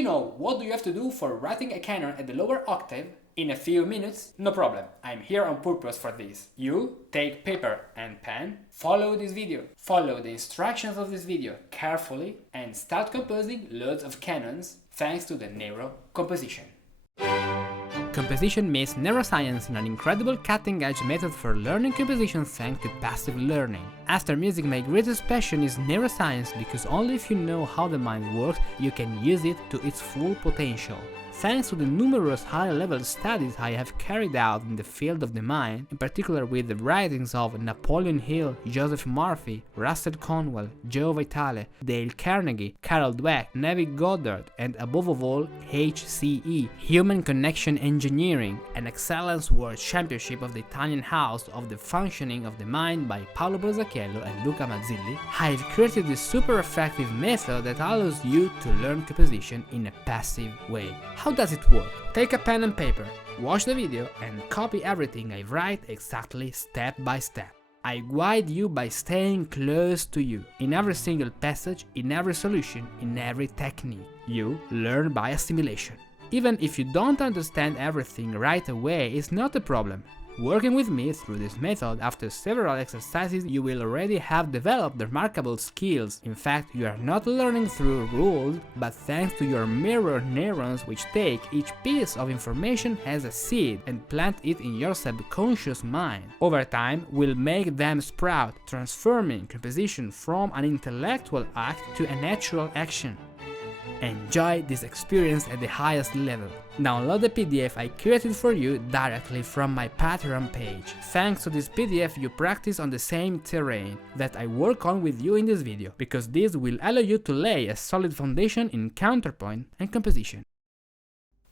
you know what do you have to do for writing a canon at the lower octave in a few minutes? No problem, I'm here on purpose for this. You take paper and pen, follow this video, follow the instructions of this video carefully and start composing loads of canons thanks to the neurocomposition. Composition meets neuroscience in an incredible cutting-edge method for learning composition thanks to passive learning. After music, my greatest passion is neuroscience because only if you know how the mind works, you can use it to its full potential. Thanks to the numerous high-level studies I have carried out in the field of the mind, in particular with the writings of Napoleon Hill, Joseph Murphy, Russell Conwell, Joe Vitale, Dale Carnegie, Carol Dweck, Neville Goddard, and above all HCE, Human Connection Engineering, an excellence world championship of the Italian House of the Functioning of the Mind by Paolo Borzacchiello and Luca Mazzilli, I have created this super effective method that allows you to learn composition in a passive way. How does it work? Take a pen and paper, watch the video and copy everything I write exactly step by step. I guide you by staying close to you, in every single passage, in every solution, in every technique. You learn by assimilation. Even if you don't understand everything right away, it's not a problem. Working with me through this method, after several exercises, you will already have developed remarkable skills. In fact, you are not learning through rules, but thanks to your mirror neurons, which take each piece of information as a seed and plant it in your subconscious mind. Over time, we'll make them sprout, transforming composition from an intellectual act to a natural action. Enjoy this experience at the highest level. Download the PDF I created for you directly from my Patreon page. Thanks to this PDF you practice on the same terrain that I work on with you in this video, because this will allow you to lay a solid foundation in counterpoint and composition.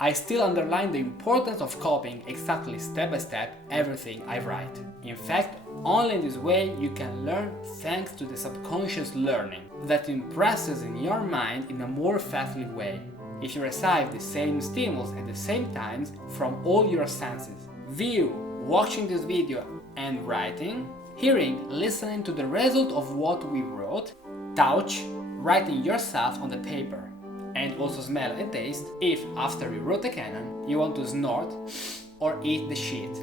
I still underline the importance of copying exactly step by step everything I write. In fact, only in this way you can learn thanks to the subconscious learning that impresses in your mind in a more effective way. If you receive the same stimulus at the same times from all your senses, view, watching this video and writing, hearing, listening to the result of what we wrote, touch, writing yourself on the paper, and also smell and taste if after you wrote the canon you want to snort or eat the sheet.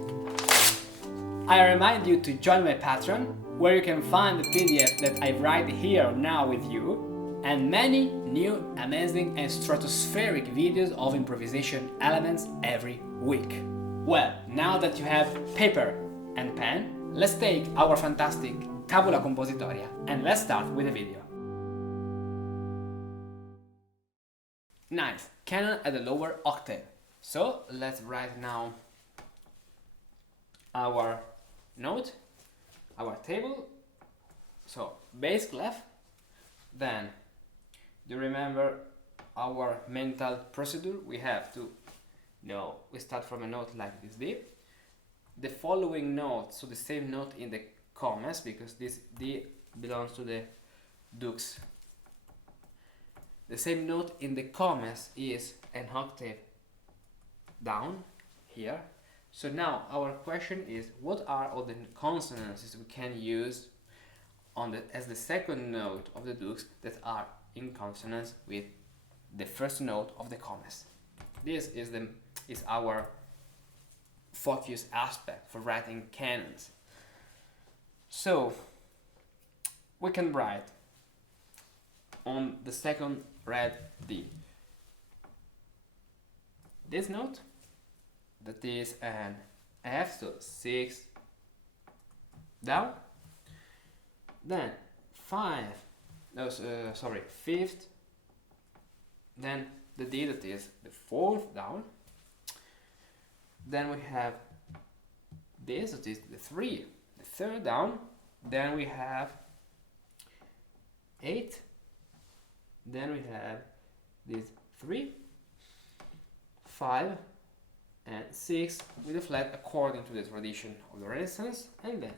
I remind you to join my Patreon, where you can find the PDF that I write here now with you, and many new, amazing and stratospheric videos of improvisation elements every week. Well, now that you have paper and pen, let's take our fantastic tabula compositoria and let's start with the video. Nice, canon at the lower octave. So let's write now our note, our table. So bass clef, then do you remember our mental procedure? We have to know, we start from a note like this D. The following note, so the same note in the commas, because this D belongs to the dux. The same note in the commas is an octave down here. So now our question is, what are all the consonances we can use on as the second note of the dux that are in consonance with the first note of the commas? This is our focus aspect for writing canons. So we can write on the second red D this note, that is an F, so 6 down, then fifth, then the D, that is the fourth down, then we have this, that is the 3, the third down, then we have 8, then we have this 3, 5 and 6 with a flat according to the tradition of the Renaissance, and then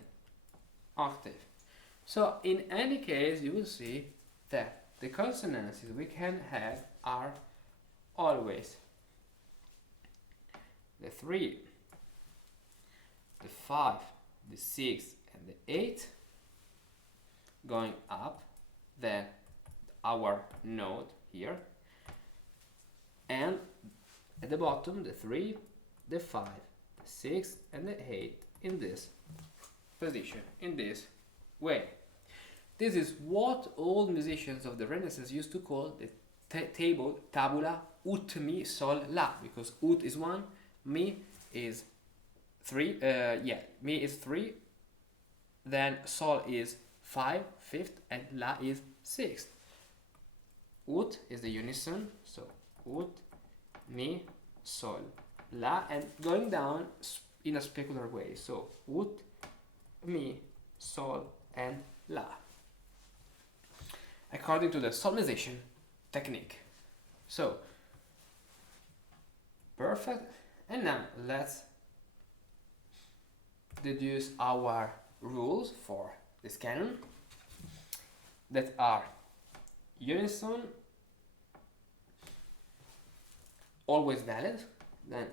octave. So in any case you will see that the consonances we can have are always the 3, the 5, the 6 and the 8 going up, then our note here, and at the bottom the 3, the 5, the 6 and the 8 in this position, in this way. This is what old musicians of the Renaissance used to call the table, tabula, ut, mi, sol, la, because ut is 1, mi is 3, mi is 3, then sol is 5, 5th, and la is 6th. Ut is the unison, so ut, mi, sol, la, and going down in a specular way, so ut, mi, sol, and la, according to the solmisation technique. So, perfect. And now let's deduce our rules for this canon that are unison, always valid, then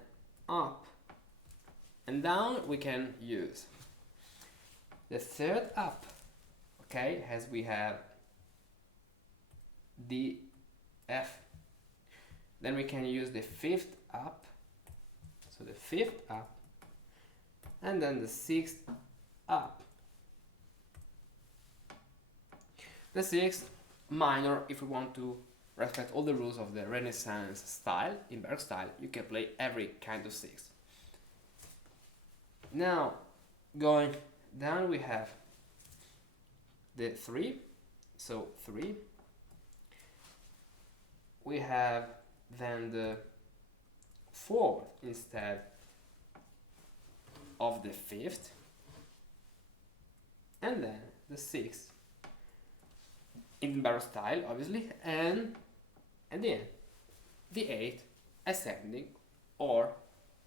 up and down we can use the third up, okay, as we have D, F, then we can use the fifth up, so the fifth up, and then the sixth up, the sixth minor. If we want to respect all the rules of the Renaissance style, in Baroque style, you can play every kind of sixth. Now, going down we have the 3, so 3. We have then the 4th instead of the 5th, and then the 6th in Baroque style, obviously, and at the end the 8th ascending or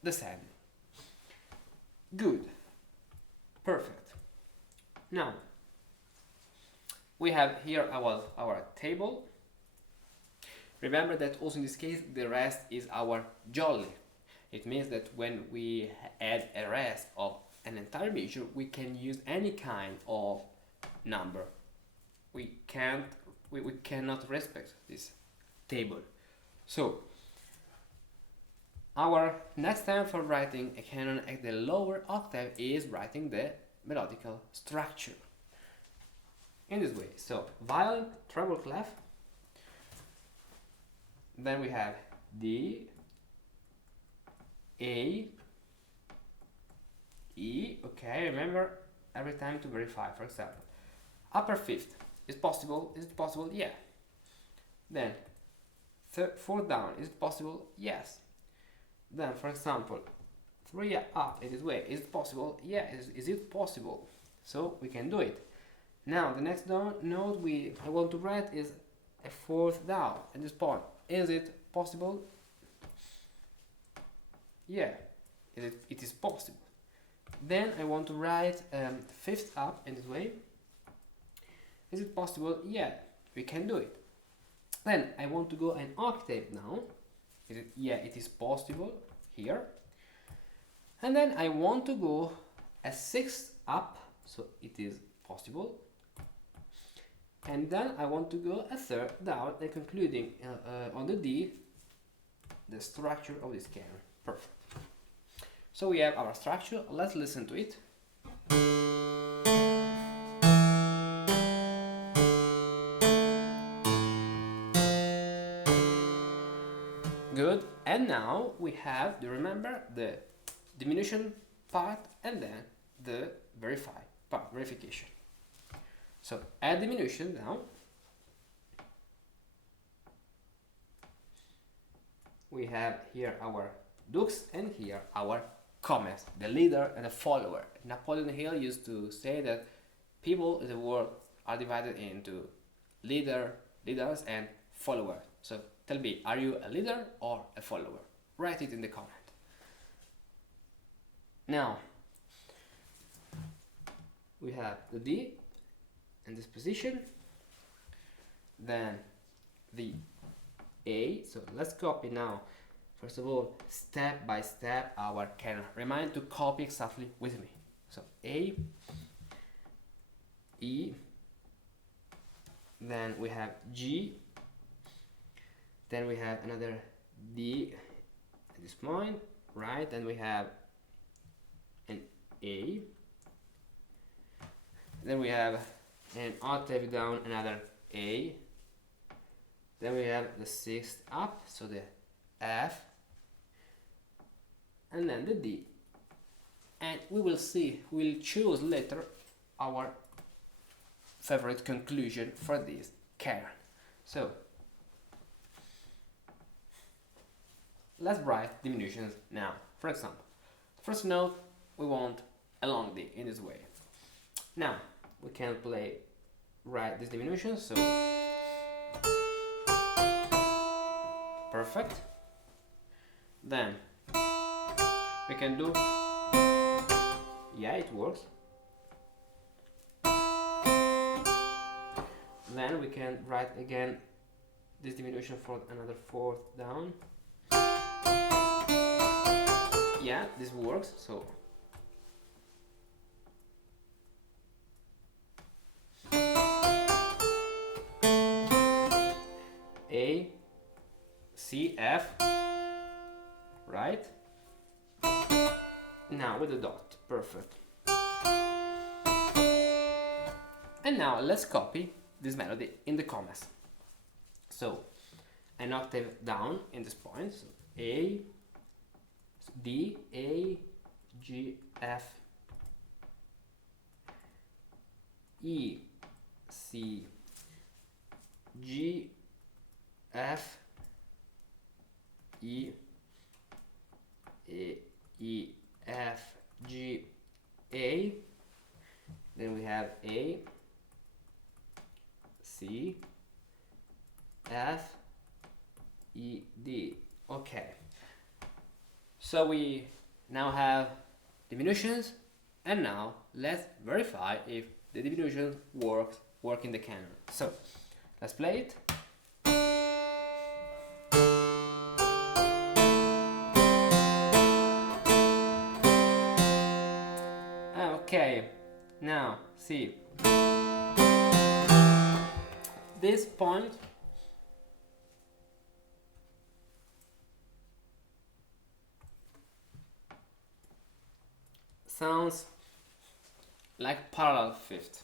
descending. Good, perfect. Now we have here our table. Remember that also in this case the rest is our jolly. It means that when we add a rest of an entire measure, we can use any kind of number. We cannot respect this table. So our next step for writing a canon at the lower octave is writing the melodical structure in this way. So violin, treble clef, then we have D, A, E, okay, remember every time to verify. For example, upper fifth, is possible, is it possible? Yeah. Then fourth down, is it possible? Yes. Then for example, 3 up in this way, is it possible? Yeah, is it possible? So we can do it. Now the next note I want to write is a fourth down at this point. Is it possible? Yeah, it is possible. Then I want to write fifth up in this way. Is it possible? Yeah, we can do it. Then I want to go an octave now. Yeah, it is possible here. And then I want to go a sixth up, so it is possible. And then I want to go a third down and concluding on the D, the structure of this canon. Perfect. So we have our structure. Let's listen to it. Good. And now we have, do you remember, the diminution part and then the verify part, verification. So add diminution now. We have here our dux and here our commes, the leader and the follower. Napoleon Hill used to say that people in the world are divided into leaders and followers. So tell me, are you a leader or a follower? Write it in the comment. Now we have the D in this position, then the A. So let's copy now, first of all, step by step our canon. Remind to copy exactly with me. So A, E, then we have G, then we have another D at this point, right? And we have an A. Then we have an octave down, another A. Then we have the sixth up, so the F, and then the D. And we will see, we'll choose later our favorite conclusion for this canon. So let's write diminutions now. For example, first note, we want a long D in this way. Now we can write this diminution, so perfect. Then we can do, yeah, it works. Then we can write again this diminution for another fourth down. Yeah, this works. So A, C, F, right? Now with the dot, perfect. And now let's copy this melody in the commas. So an octave down in this point, so A, D, A, G, F, E, C, G, F, E, F, G, A. Then we have A, C, F, E, D. Okay. So we now have diminutions, and now let's verify if the diminutions work in the canon. So let's play it. Okay, now see this point sounds like parallel fifth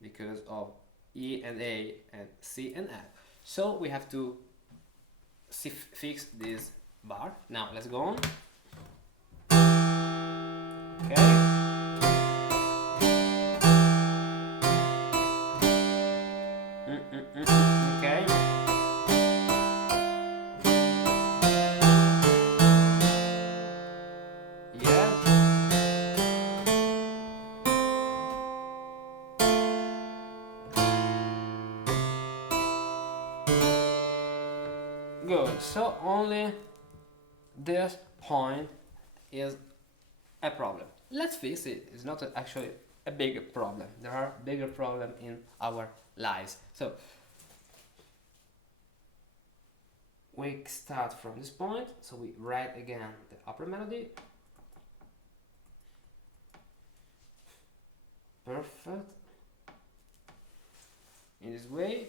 because of E and A and C and F. So we have to fix this bar. Now let's go on. Okay. Okay. Yeah. Good. So only this point is a problem. Let's fix it. It's not actually a big problem. There are bigger problems in our lives. So we start from this point. So we write again the upper melody. Perfect. In this way.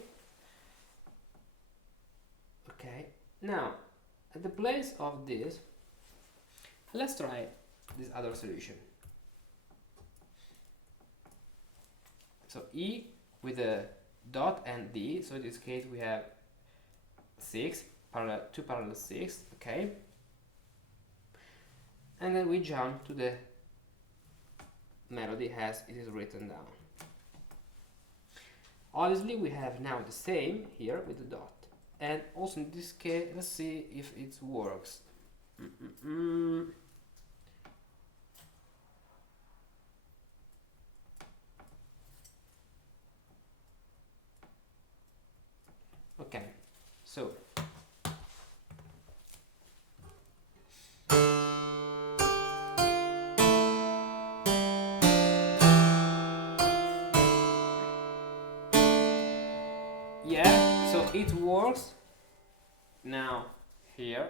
Okay. Now, at the place of this, let's try this other solution. So E with a dot and D. So in this case we have 6 parallel, 2 parallel 6. Okay. And then we jump to the melody as it is written down. Obviously we have now the same here with the dot. And also in this case, let's see if it works. Okay, so yeah, so it works now here,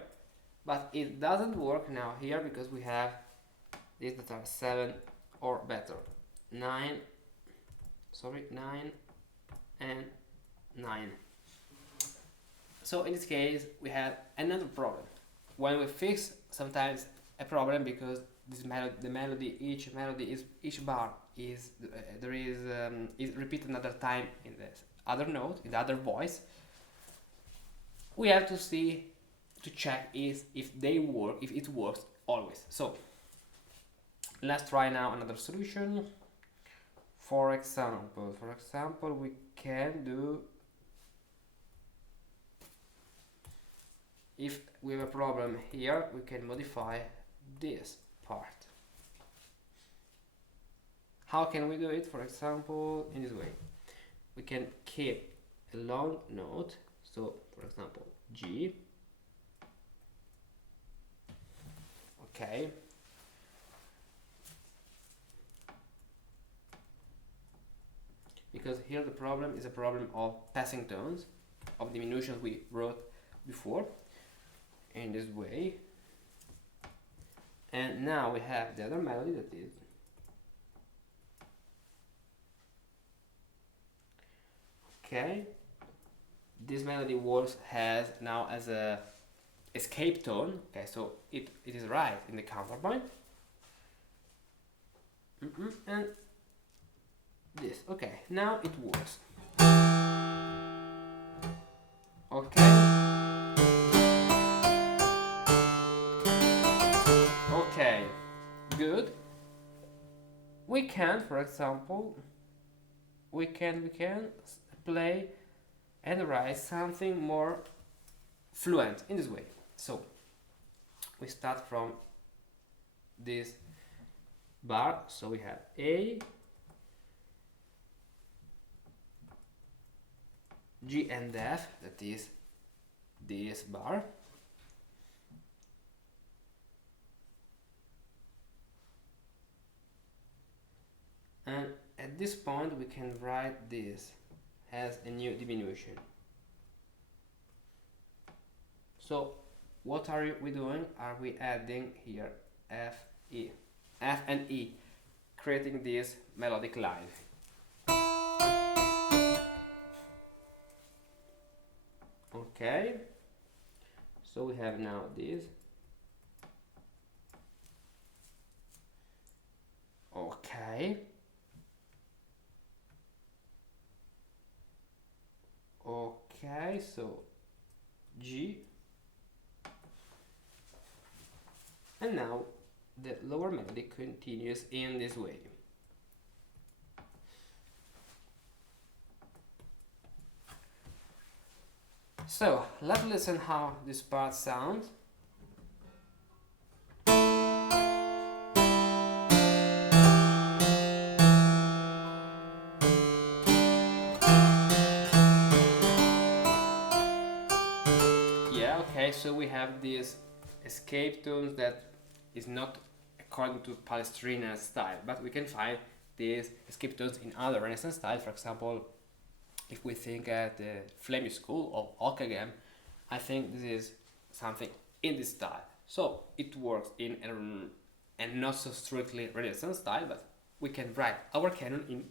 but it doesn't work now here because we have these that are 7 or better. 9 and 9. So in this case we have another problem. When we fix sometimes a problem because this melody, each bar is is repeated another time in this other note, in the other voice. We have to see, to check if they work, if it works always. So let's try now another solution. For example, we can do, if we have a problem here, we can modify this part. How can we do it? For example, in this way. We can keep a long note, so for example, G. Okay. Because here the problem is a problem of passing tones, of diminutions we wrote before, in this way. And now we have the other melody, that is okay. This melody works now as a escape tone. Okay, so it is right in the counterpoint. And this. Okay, now it works. Okay. Okay, good. We can, for example, we can play and write something more fluent in this way. So we start from this bar, so we have A, G and F, that is this bar. And at this point we can write this as a new diminution. So what are we doing? Are we adding here F, E, F and E, creating this melodic line. Okay, so we have now this. Okay. Okay, so G. And now the lower melody continues in this way. So let's listen how this part sounds. Yeah, okay, so we have these escape tones that is not according to Palestrina style, but we can find these escape tones in other Renaissance styles. For example, if we think at the Flemish school of Ockeghem, I think this is something in this style. So it works in a not so strictly Renaissance style, but we can write our canon in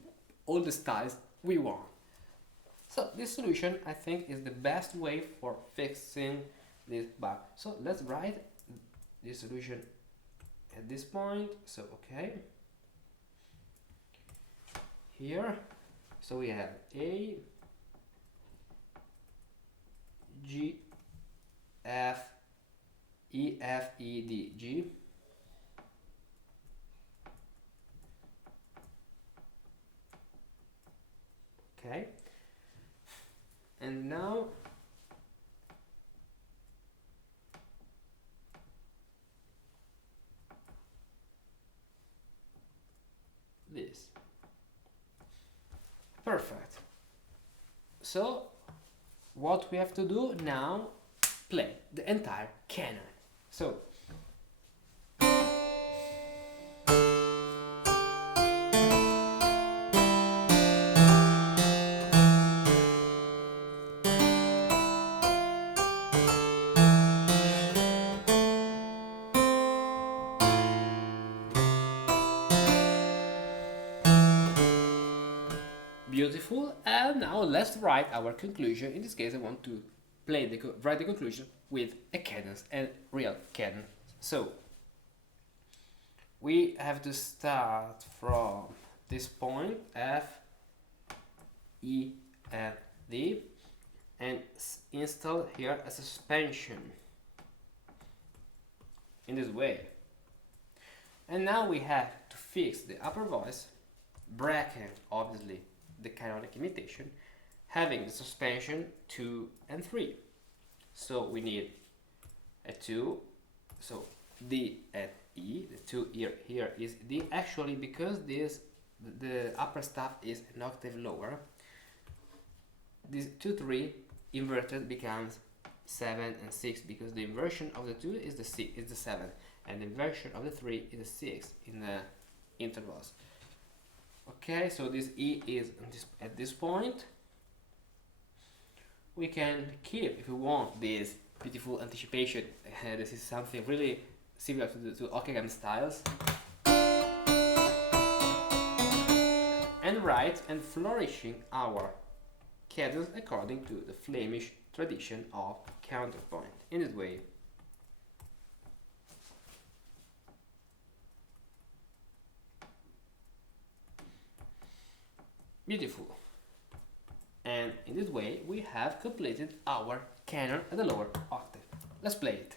all the styles we want. So this solution, I think, is the best way for fixing this bug. So let's write this solution at this point. So okay, here. So we have A, G, F, E, F, E, D, G. Okay. And now this. Perfect. So what we have to do now, play the entire canon. So beautiful. And now let's write our conclusion. In this case I want to write the conclusion with a cadence and real cadence. So we have to start from this point F, E, and D, and install here a suspension in this way. And now we have to fix the upper voice, breaking obviously the canonic imitation, having the suspension 2 and 3. So we need a 2, so D and E, the 2 here is D. Actually, because the upper staff is an octave lower, this 2, 3 inverted becomes 7 and 6, because the inversion of the 2 is the 7, and the inversion of the 3 is the 6 in the intervals. Okay, so this E is at this point. We can keep, if we want, this beautiful anticipation. This is something really similar to Ockeghem styles. And write and flourishing our cadence according to the Flemish tradition of counterpoint. In this way. Beautiful. And in this way we have completed our canon at the lower octave. Let's play it.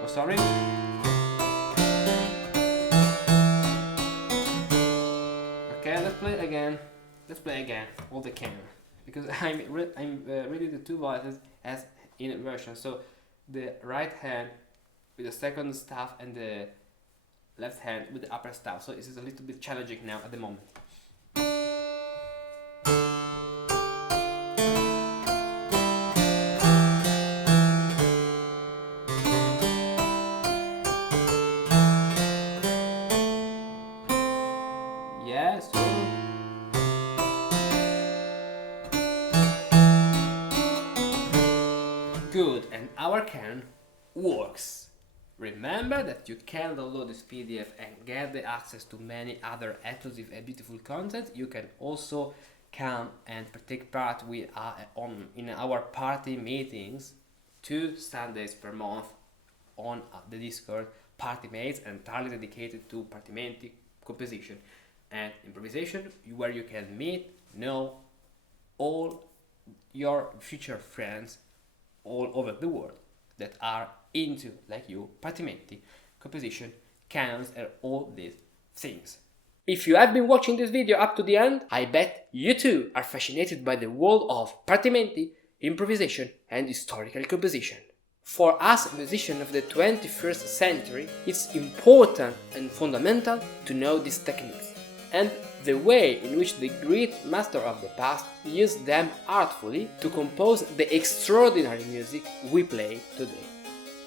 Oh, sorry. Okay, let's play again. Let's play again all the canon, because I'm reading the two voices as in inversion. So the right hand with the second staff and the left hand with the upper staff. So this is a little bit challenging now at the moment. Yeah, so good, and our canon works. Remember that you can download this PDF and get the access to many other exclusive and beautiful content. You can also come and take part in our party meetings 2 Sundays per month on the Discord, Party Mates, entirely dedicated to Partimenti composition and improvisation, where you can know all your future friends all over the world that are into, like you, Partimenti, composition, canons, and all these things. If you have been watching this video up to the end, I bet you too are fascinated by the world of Partimenti, improvisation, and historical composition. For us musicians of the 21st century, it's important and fundamental to know these techniques, and the way in which the great masters of the past used them artfully to compose the extraordinary music we play today.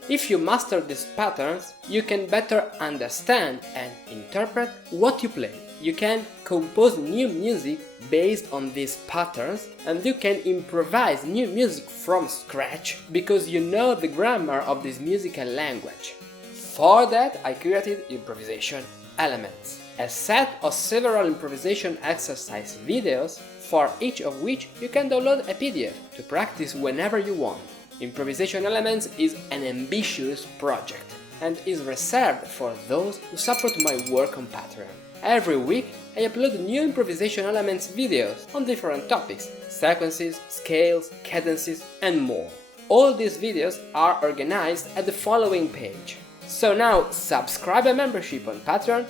If you master these patterns, you can better understand and interpret what you play. You can compose new music based on these patterns, and you can improvise new music from scratch because you know the grammar of this musical language. For that, I created Improvisation Elements, a set of several improvisation exercise videos, for each of which you can download a PDF to practice whenever you want. Improvisation Elements is an ambitious project and is reserved for those who support my work on Patreon. Every week I upload new Improvisation Elements videos on different topics, sequences, scales, cadences, and more. All these videos are organized at the following page. So now subscribe a membership on Patreon,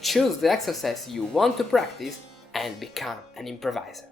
choose the exercise you want to practice, and become an improviser.